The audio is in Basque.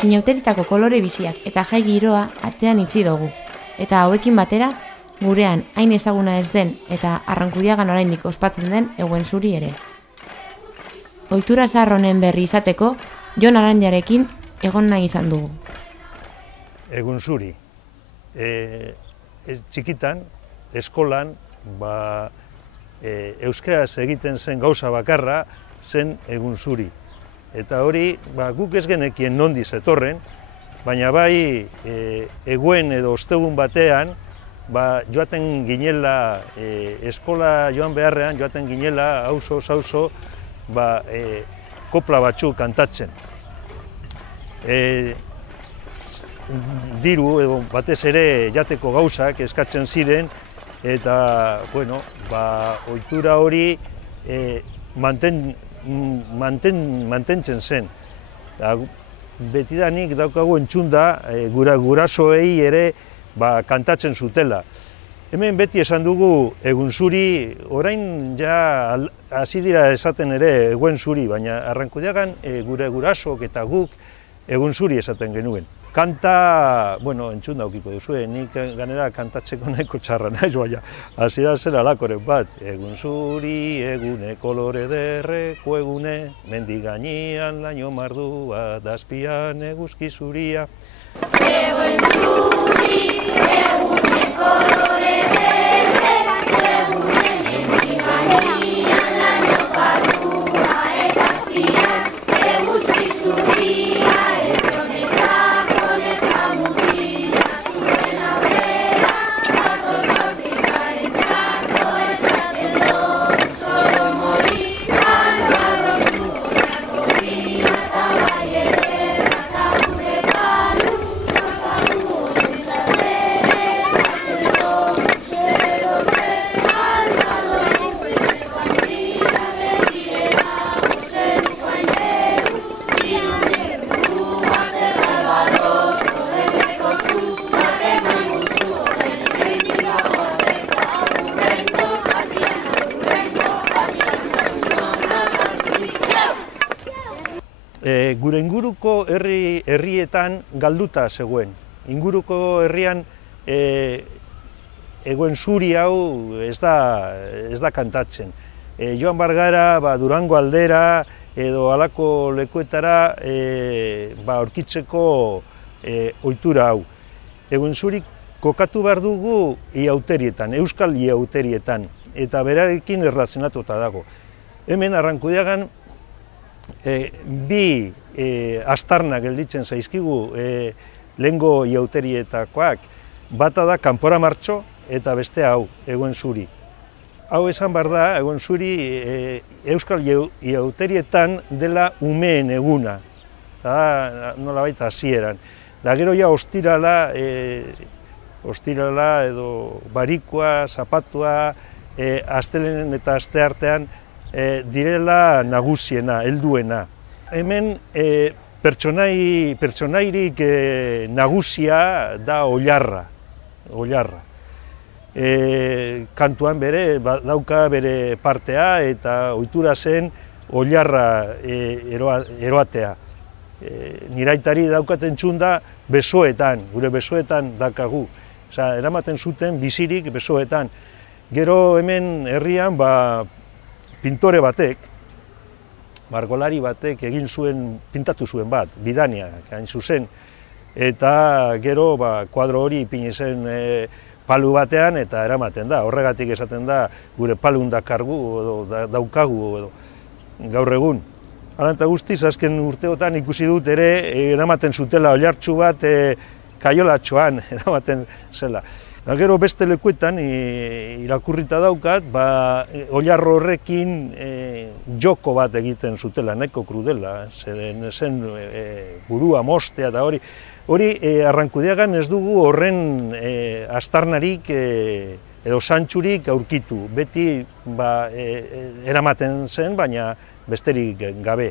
Inauteritako kolore biziak eta jai giroa atzean itzi dugu. Eta hauekin batera, gurean hain ezaguna ez den eta Arrankudiagan oraindik ospatzen den Egun Zuri ere. Ohitura zahar honen berri izateko, Jon Arranjarekin egon nahi izan dugu. Egun Zuri. Txikitan, eskolan, euskaraz egiten zen gauza bakarra zen Egun Zuri. Eta hori, guk ez genekien nondik zetorren, baina bai eguen edo ostegun batean, joaten ginela, eskola joan beharrean, joaten ginela, auzo, kopla batzuk kantatzen. Diru, edo batez ere jateko gauzak eskatzen ziren, eta, ohitura hori mantentzen zen. Betidanik daukagu entzunda gurasoei ere kantatzen zutela. Hemen beti esan dugu Egun Zuri, orain ja hasi dira esaten ere Egun Zuri, baina Arrankudiagan gure gurasok eta guk Egun Zuri esaten genuen. Kanta, entzunda aukiko duzue, nik ganera kantatzeko nahiko txarra naiz, baina hasiera zen alakoren bat. Egun Zuri, egune kolore derreko egune, mendi gainean laino mardua, dazpian eguzki zuria. Egun Zuri, egune kolore derreko egune, mendi gainean laino mardua, dazpian eguzki zuria. Gure inguruko herrietan galduta zegoen. Inguruko herrian Egun Zuri hau ez da kantatzen. Joan Bargara, Durango aldera edo halako lekuetara aurkitzeko ohitura hau. Egun Zuri kokatu behar dugu iauterietan, euskal iauterietan, eta berarekin erlazionatuta dago. Hemen Arrankudiagan bi astarna gelditzen zaizkigu lehengo iauterietakoak, bata da Kanpora Martxo eta beste hau, Egun Zuri. Hau esan behar da, Egun Zuri euskal iauterietan dela umeen eguna, nolabait hasieran. Da gero ja ostirala edo barikoa, zapatua, astelehen eta asteartean direla nagusiena, helduena. Hemen pertsonairik nagusia da oilarra. Kantuan bere, dauka bere partea eta ohitura zen oilarra eroatea. Niraitari daukaten txunda besoetan, gure besoetan dakagu. Eramaten zuten bizirik besoetan. Gero hemen herrian pintore batek, margolari batek egin zuen, pintatu zuen bat, Bidaniak, hain zuzen. Eta gero kuadro hori ipini zen palu batean eta eramaten da. Horregatik esaten da gure palun dakargu edo daukagu edo gaur egun. Hala eta guztiz, azken urteotan ikusi dut ere eramaten zutela oilartxu bat kaiolatxoan eramaten zela. Gero beste lekuetan irakurrita daukat, oilarro horrekin joko bat egiten zutela, nahiko krudela, zen burua mostea eta hori. Hori Arrankudiagan ez dugu horren astarnarik edo santxurik aurkitu. Beti eramaten zen, baina besterik gabe.